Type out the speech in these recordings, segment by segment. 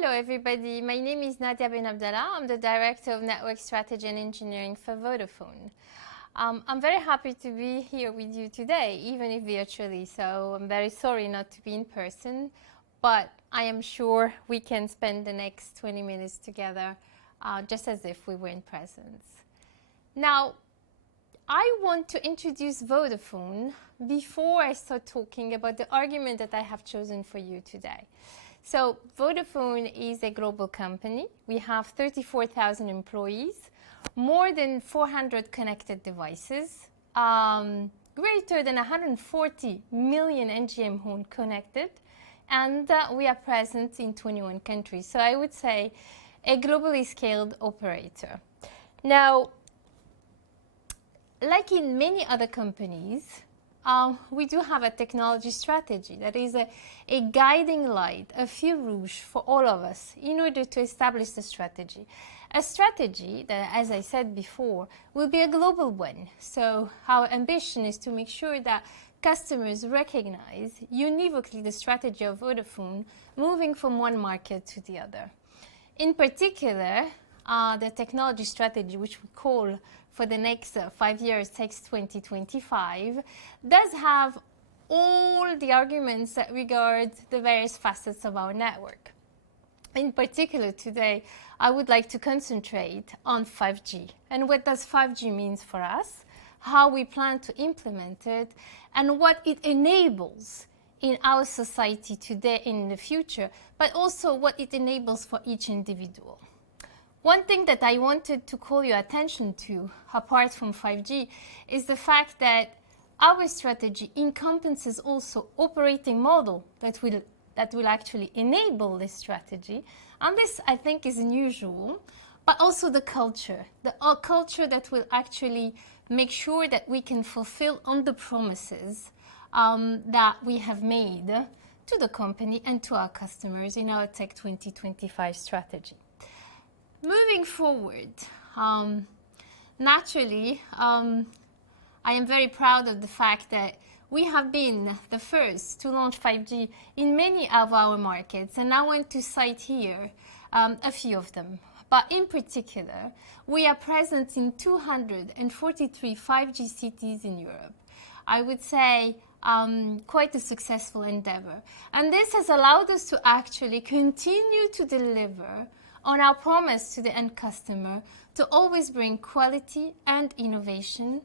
Hello everybody, my name is Nadia Ben Abdallah. I'm the Director of Network Strategy and Engineering for Vodafone. I'm very happy to be here with you today, even if virtually, so I'm very sorry not to be in person, but I am sure we can spend the next 20 minutes together just as if we were in presence. Now, I want to introduce Vodafone before I start talking about the argument that I have chosen for you today. So Vodafone is a global company. We have 34,000 employees, more than 400 connected devices, greater than 140 million NGM homes connected, and we are present in 21 countries. So I would say a globally scaled operator. Now, like in many other companies, we do have a technology strategy that is a guiding light, a fil rouge for all of us in order to establish the strategy. A strategy that, as I said before, will be a global one. So our ambition is to make sure that customers recognize univocally the strategy of Vodafone moving from one market to the other. In particular, the technology strategy, which we call for the next 5 years, takes 2025, does have all the arguments that regard the various facets of our network. In particular, today, I would like to concentrate on 5G and what does 5G mean for us, how we plan to implement it, and what it enables in our society today and in the future, but also what it enables for each individual. One thing that I wanted to call your attention to, apart from 5G, is the fact that our strategy encompasses also operating model that will actually enable this strategy. And this, I think, is unusual, but also the culture that will actually make sure that we can fulfill on the promises that we have made to the company and to our customers in our Tech 2025 strategy. Moving forward, naturally, I am very proud of the fact that we have been the first to launch 5G in many of our markets, and I want to cite here a few of them. But in particular, we are present in 243 5G cities in Europe. I would say quite a successful endeavor. And this has allowed us to actually continue to deliver on our promise to the end customer to always bring quality and innovation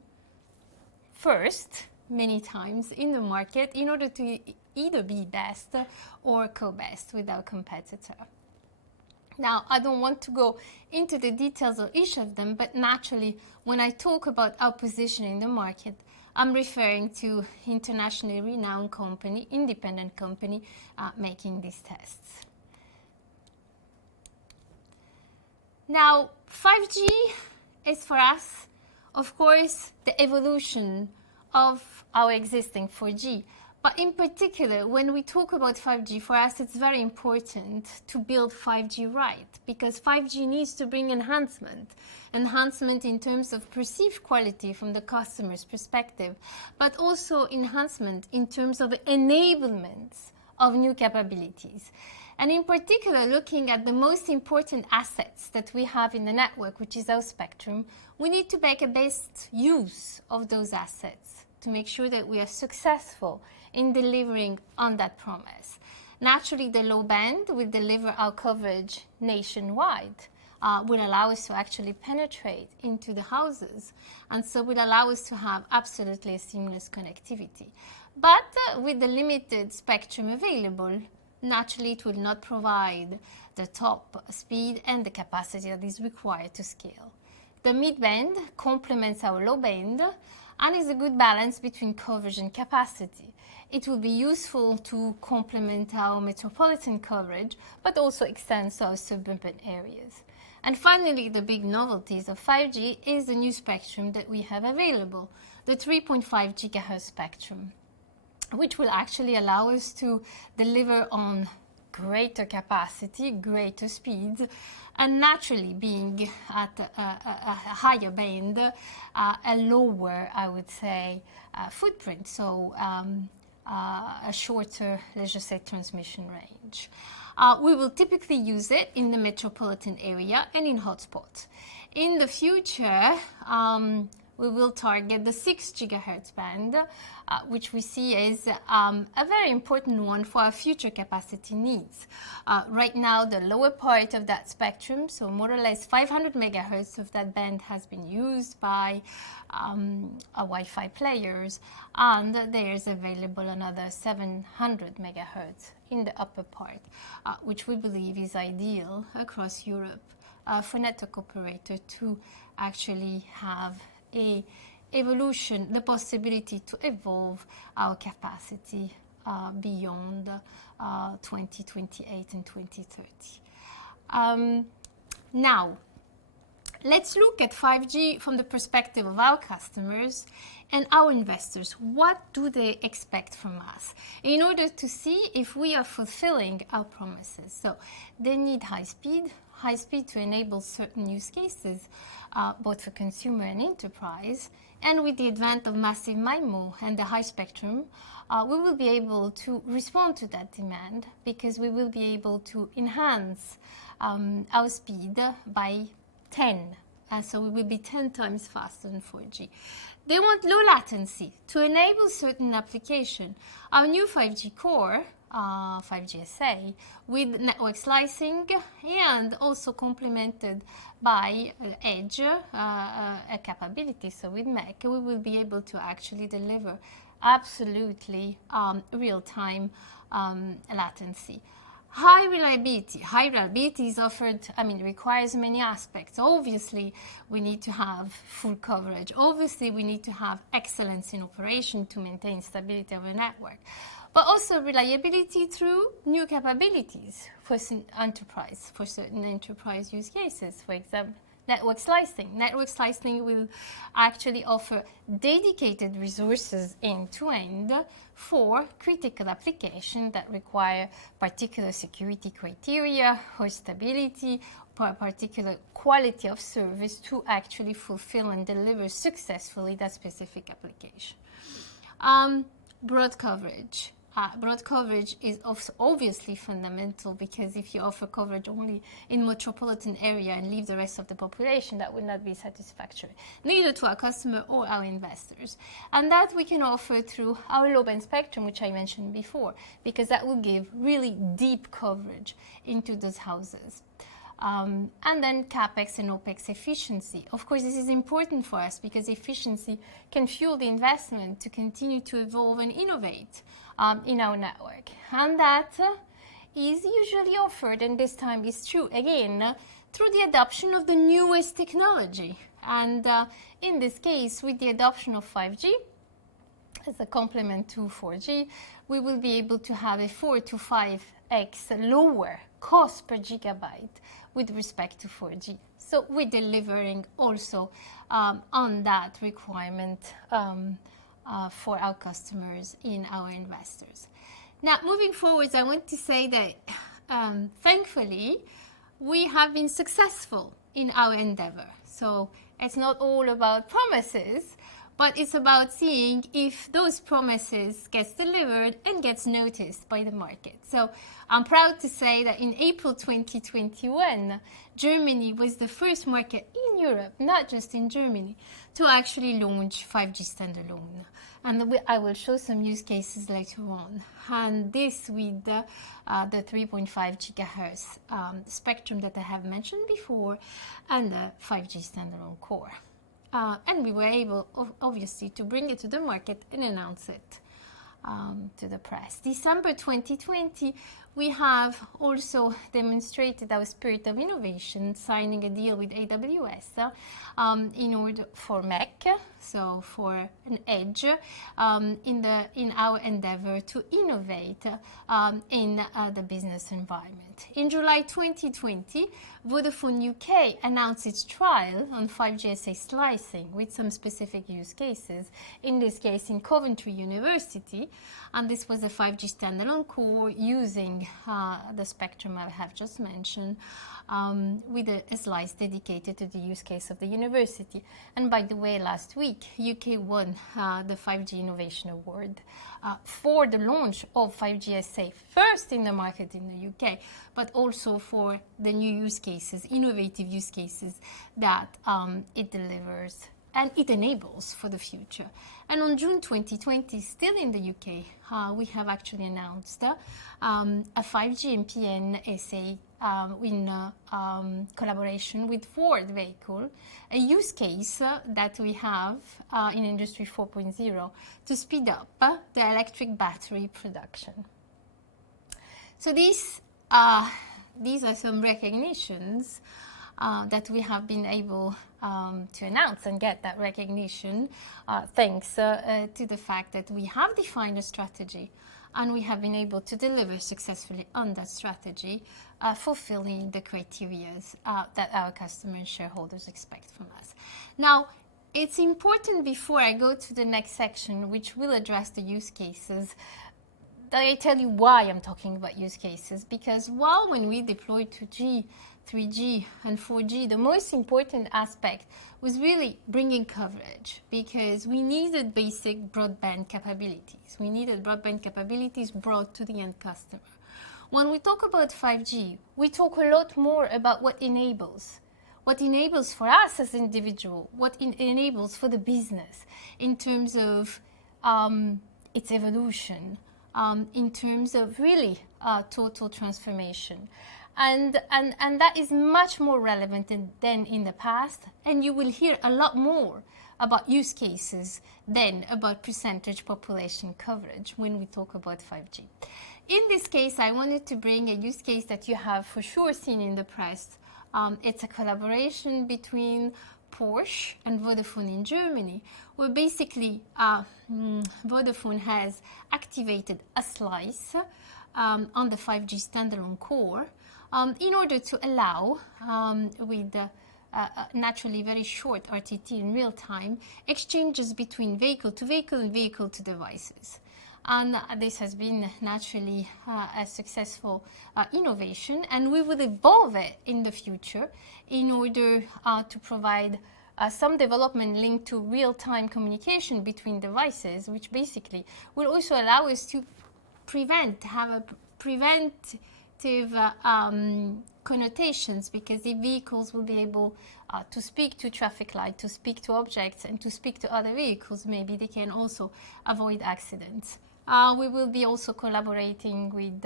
first, many times in the market, in order to either be best or co-best with our competitor. Now, I don't want to go into the details of each of them, but naturally, when I talk about our position in the market, I'm referring to internationally renowned company, independent company, making these tests. Now, 5G is for us, of course, the evolution of our existing 4G. But in particular, when we talk about 5G, for us, it's very important to build 5G right, because 5G needs to bring enhancement in terms of perceived quality from the customer's perspective, but also enhancement in terms of enablement of new capabilities. And in particular, looking at the most important assets that we have in the network, which is our spectrum, we need to make a best use of those assets to make sure that we are successful in delivering on that promise. Naturally, the low band will deliver our coverage nationwide, will allow us to actually penetrate into the houses, and so will allow us to have absolutely seamless connectivity. But with the limited spectrum available, naturally, it will not provide the top speed and the capacity that is required to scale. The mid-band complements our low band and is a good balance between coverage and capacity. It will be useful to complement our metropolitan coverage, but also extends to our suburban areas. And finally, the big novelties of 5G is the new spectrum that we have available, the 3.5 GHz spectrum, which will actually allow us to deliver on greater capacity, greater speeds, and naturally being at a higher band, a lower, I would say, footprint. So a shorter, let's just say, transmission range. We will typically use it in the metropolitan area and in hotspots. In the future, we will target the 6 gigahertz band, which we see as a very important one for our future capacity needs. Right now, the lower part of that spectrum, so more or less 500 megahertz of that band, has been used by Wi-Fi players, and there's available another 700 megahertz in the upper part, which we believe is ideal across Europe for network operator to actually have the possibility to evolve our capacity beyond 2028 and 2030. Now, let's look at 5G from the perspective of our customers and our investors. What do they expect from us in order to see if we are fulfilling our promises? So they need high speed to enable certain use cases, both for consumer and enterprise. And with the advent of massive MIMO and the high spectrum, we will be able to respond to that demand because we will be able to enhance our speed by 10. So we will be 10 times faster than 4G. They want low latency to enable certain application. Our new 5G core, 5G SA, with network slicing and also complemented by edge capability. So with MEC, we will be able to actually deliver absolutely real-time latency. High reliability. High reliability is offered, requires many aspects. Obviously, we need to have full coverage. Obviously, we need to have excellence in operation to maintain stability of a network. But also reliability through new capabilities for certain enterprise use cases. For example, network slicing. Network slicing will actually offer dedicated resources end-to-end for critical applications that require particular security criteria or stability, particular quality of service to actually fulfill and deliver successfully that specific application. Broad coverage. Broad coverage is obviously fundamental, because if you offer coverage only in metropolitan area and leave the rest of the population, that would not be satisfactory, neither to our customer or our investors. And that we can offer through our low-band spectrum, which I mentioned before, because that will give really deep coverage into those houses. And then CapEx and OpEx efficiency. Of course, this is important for us because efficiency can fuel the investment to continue to evolve and innovate in our network. And that is usually offered, and this time is true again, through the adoption of the newest technology. And in this case, with the adoption of 5G, as a complement to 4G, we will be able to have a 4 to 5x lower cost per gigabyte with respect to 4G. So we're delivering also on that requirement for our customers and our investors. Now, moving forward, I want to say that thankfully, we have been successful in our endeavor. So it's not all about promises, but it's about seeing if those promises gets delivered and gets noticed by the market. So I'm proud to say that in April 2021, Germany was the first market in Europe, not just in Germany, to actually launch 5G standalone. And I will show some use cases later on. And this with the 3.5 gigahertz spectrum that I have mentioned before, and the 5G standalone core. And we were able, obviously, to bring it to the market and announce it to the press. December 2020, we have also demonstrated our spirit of innovation, signing a deal with AWS in order for MEC, so for an edge, in our endeavor to innovate in the business environment. In July 2020, Vodafone UK announced its trial on 5G SA slicing with some specific use cases, in this case in Coventry University, and this was a 5G standalone core using covering the spectrum I have just mentioned, with a slice dedicated to the use case of the university. And by the way, last week, UK won the 5G Innovation Award for the launch of 5G SA, first in the market in the UK, but also for the new use cases, innovative use cases that it delivers and it enables for the future. And on June 2020, still in the UK, we have actually announced a 5G MPN SA in collaboration with Ford Vehicle, a use case that we have in Industry 4.0 to speed up the electric battery production. So these are some recognitions that we have been able to announce and get that recognition thanks to the fact that we have defined a strategy and we have been able to deliver successfully on that strategy, fulfilling the criteria that our customers and shareholders expect from us. Now, it's important before I go to the next section, which will address the use cases, that I tell you why I'm talking about use cases, because while when we deployed 2G, 3G and 4G, the most important aspect was really bringing coverage, because we needed basic broadband capabilities. We needed broadband capabilities brought to the end customer. When we talk about 5G, we talk a lot more about what enables for us as individual, what enables for the business in terms of its evolution, in terms of really total transformation. And that is much more relevant than in the past, and you will hear a lot more about use cases than about percentage population coverage when we talk about 5G. In this case, I wanted to bring a use case that you have for sure seen in the press. It's a collaboration between Porsche and Vodafone in Germany, where basically Vodafone has activated a slice on the 5G standalone core in order to allow, with naturally very short RTT in real time, exchanges between vehicle to vehicle and vehicle to devices. And this has been naturally a successful innovation, and we will evolve it in the future in order to provide some development linked to real-time communication between devices, which basically will also allow us to have a preventive connotations, because the vehicles will be able to speak to traffic light, to speak to objects, and to speak to other vehicles. Maybe they can also avoid accidents. We will be also collaborating with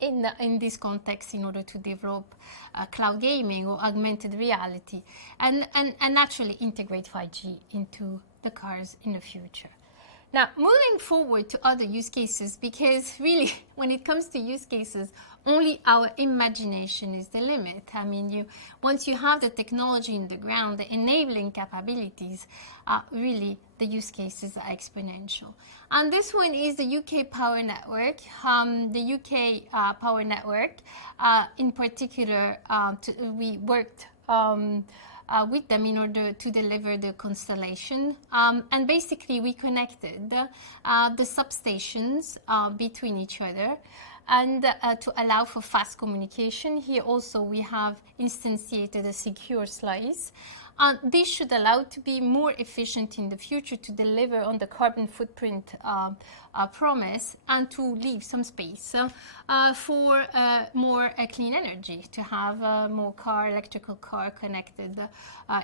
in this context in order to develop cloud gaming or augmented reality and naturally integrate 5G into the cars in the future. Now, moving forward to other use cases, because really, when it comes to use cases, only our imagination is the limit. I mean, once you have the technology in the ground, the enabling capabilities, really, the use cases are exponential. And this one is the UK Power Network. The UK Power Network, in particular, we worked with them in order to deliver the constellation. And basically, we connected the substations between each other and to allow for fast communication. Here also, we have instantiated a secure slice. This should allow to be more efficient in the future to deliver on the carbon footprint promise and to leave some space for more clean energy, to have more electrical car connected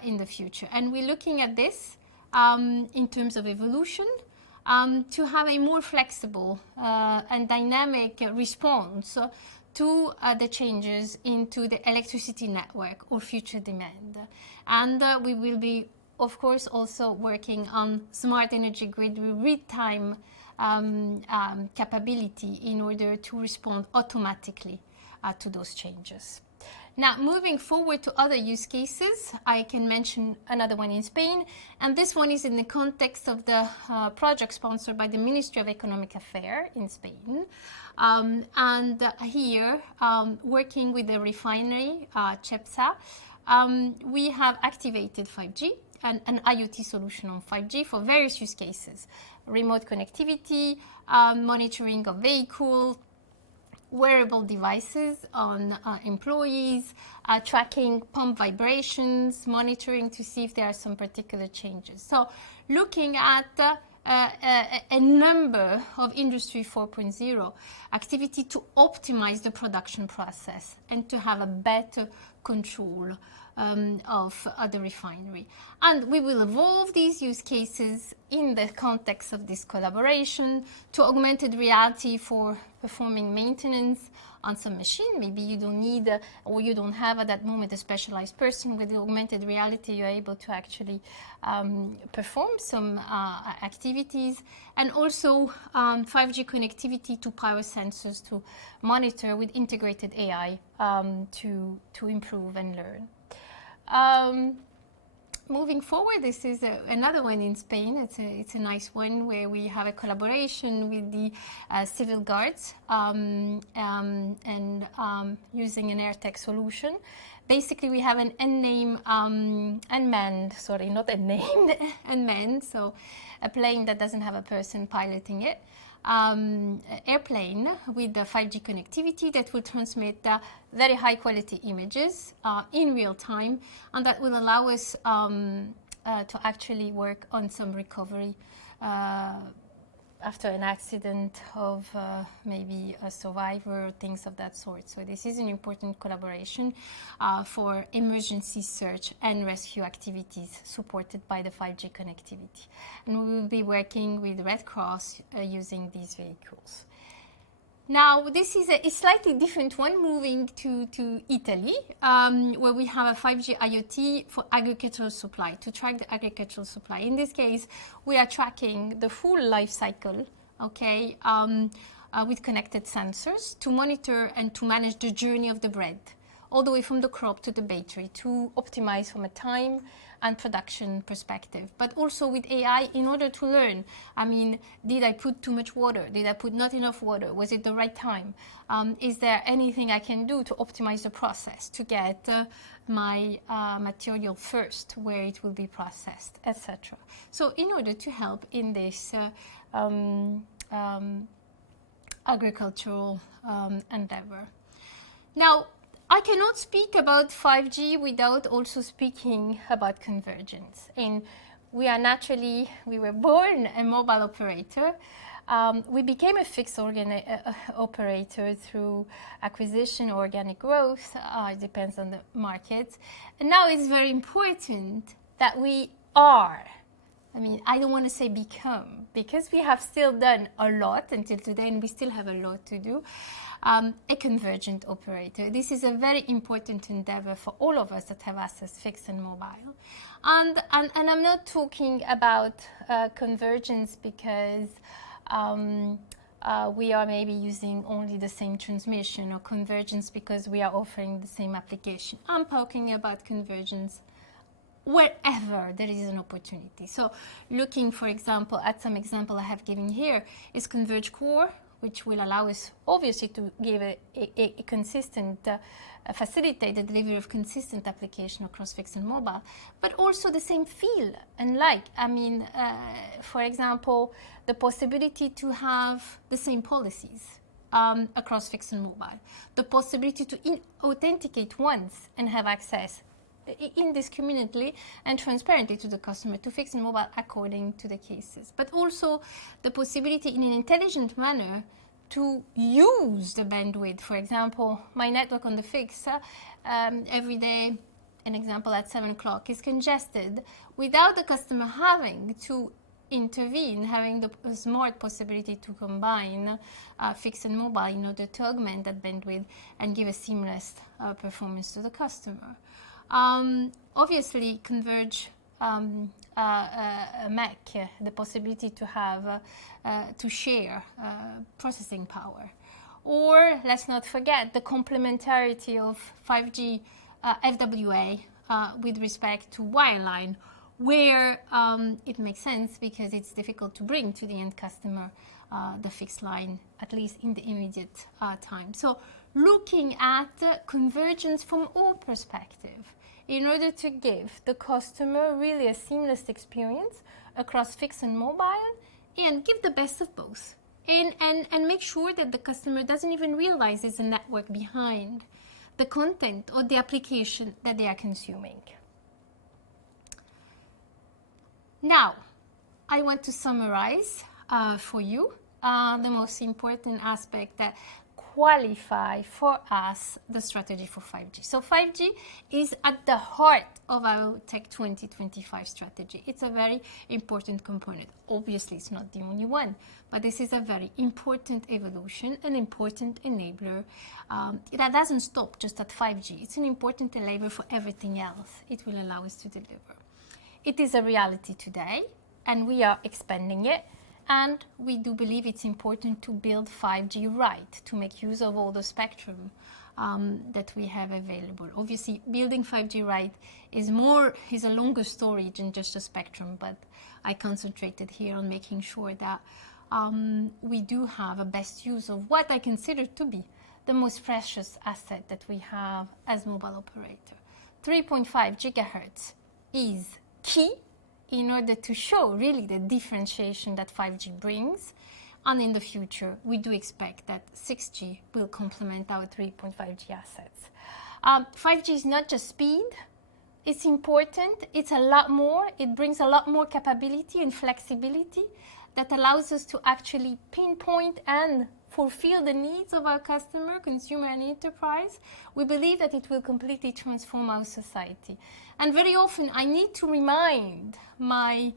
in the future. And we're looking at this in terms of evolution to have a more flexible and dynamic response to the changes into the electricity network or future demand. And we will be, of course, also working on smart energy grid with real-time capability in order to respond automatically to those changes. Now, moving forward to other use cases, I can mention another one in Spain, and this one is in the context of the project sponsored by the Ministry of Economic Affairs in Spain. And here, working with the refinery, Cepsa, we have activated 5G, an IoT solution on 5G for various use cases: remote connectivity, monitoring of vehicles, wearable devices on employees, tracking pump vibrations, monitoring to see if there are some particular changes. So looking at a number of Industry 4.0 activity to optimize the production process and to have a better control of the refinery. And we will evolve these use cases in the context of this collaboration to augmented reality for performing maintenance on some machine. Maybe you don't need or you don't have at that moment a specialized person. With the augmented reality, you're able to actually perform some activities, and also 5G connectivity to power sensors to monitor with integrated AI to improve and learn. Moving forward, this is another one in Spain. It's a nice one where we have a collaboration with the civil guards and using an AirTech solution. Basically, we have an unmanned, so a plane that doesn't have a person piloting it. Airplane with the 5G connectivity that will transmit very high quality images in real time, and that will allow us to actually work on some recovery after an accident of maybe a survivor, things of that sort. So this is an important collaboration for emergency search and rescue activities supported by the 5G connectivity. And we will be working with Red Cross using these vehicles. Now, this is a slightly different one, moving to Italy, where we have a 5G IoT for agricultural supply, to track the agricultural supply. In this case, we are tracking the full life cycle, okay, with connected sensors to monitor and to manage the journey of the bread, all the way from the crop to the bakery, to optimize from a time and production perspective, but also with AI in order to learn. I mean, did I put too much water? Did I put not enough water? Was it the right time? Is there anything I can do to optimize the process to get my material first where it will be processed, etc. So in order to help in this agricultural endeavor. Now, I cannot speak about 5G without also speaking about convergence. And we were born a mobile operator. We became a fixed operator through acquisition or organic growth. It depends on the market. And now it's very important that we are, I don't want to say become, because we have still done a lot until today and we still have a lot to do. A convergent operator. This is a very important endeavor for all of us that have access fixed and mobile. And I'm not talking about convergence because we are maybe using only the same transmission, or convergence because we are offering the same application. I'm talking about convergence wherever there is an opportunity. So looking, for example, at some example I have given here is Converge Core, which will allow us obviously to give a consistent, facilitate the delivery of consistent application across fixed and mobile, but also the same feel and like. For example, the possibility to have the same policies across fixed and mobile, the possibility to authenticate once and have access indiscriminately and transparently to the customer, to fixed and mobile according to the cases, but also the possibility in an intelligent manner to use the bandwidth. For example, my network on the fixed every day, an example at 7 o'clock, is congested without the customer having to intervene, having the smart possibility to combine fixed and mobile in order to augment that bandwidth and give a seamless performance to the customer. Obviously, Converge Mac, the possibility to have to share processing power, or let's not forget the complementarity of 5G FWA with respect to wireline, where it makes sense because it's difficult to bring to the end customer the fixed line, at least in the immediate time. So looking at convergence from all perspectives in order to give the customer really a seamless experience across fixed and mobile and give the best of both and make sure that the customer doesn't even realize there's a network behind the content or the application that they are consuming. Now, I want to summarize for you the most important aspect that qualify for us the strategy for 5G. So 5G is at the heart of our Tech 2025 strategy. It's a very important component. Obviously, it's not the only one, but this is a very important evolution, an important enabler that doesn't stop just at 5G. It's an important enabler for everything else it will allow us to deliver. It is a reality today, and we are expanding it. And we do believe it's important to build 5G right, to make use of all the spectrum that we have available. Obviously, building 5G right is a longer story than just a spectrum, but I concentrated here on making sure that we do have a best use of what I consider to be the most precious asset that we have as mobile operator. 3.5 gigahertz is key in order to show really the differentiation that 5G brings. And in the future, we do expect that 6G will complement our 3.5G assets. 5G is not just speed. It's important. It's a lot more. It brings a lot more capability and flexibility that allows us to actually pinpoint and fulfill the needs of our customer, consumer, and enterprise. We believe that it will completely transform our society. And very often, I need to remind my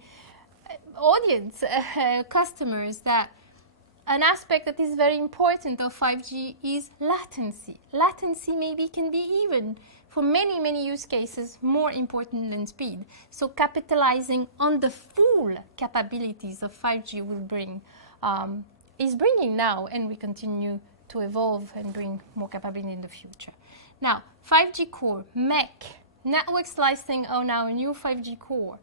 audience, customers, that an aspect that is very important of 5G is latency. Latency maybe can be even, for many, many use cases, more important than speed. So capitalizing on the full capabilities of 5G will bring, is bringing now, and we continue to evolve and bring more capability in the future. Now, 5G core, MEC, network slicing on our new 5G core,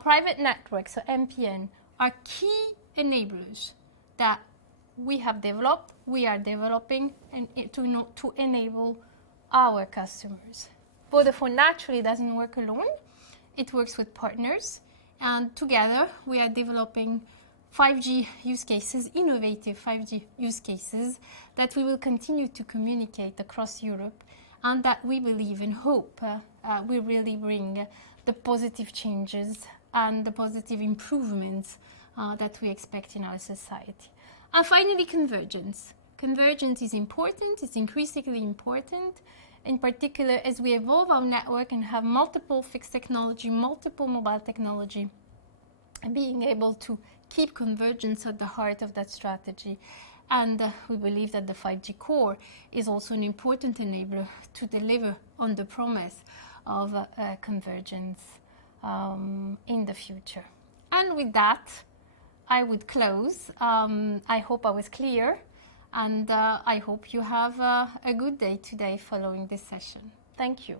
private networks, so MPN, are key enablers that we have developed, we are developing, and to enable our customers. Vodafone naturally doesn't work alone. It works with partners, and together we are developing 5G use cases, innovative 5G use cases that we will continue to communicate across Europe, and that we believe and hope will really bring the positive changes and the positive improvements that we expect in our society. And finally, convergence. Convergence is important, it's increasingly important, in particular as we evolve our network and have multiple fixed technology, multiple mobile technology, and being able to keep convergence at the heart of that strategy. And we believe that the 5G core is also an important enabler to deliver on the promise of convergence in the future. And with that, I would close. I hope I was clear, and I hope you have a good day today following this session. Thank you.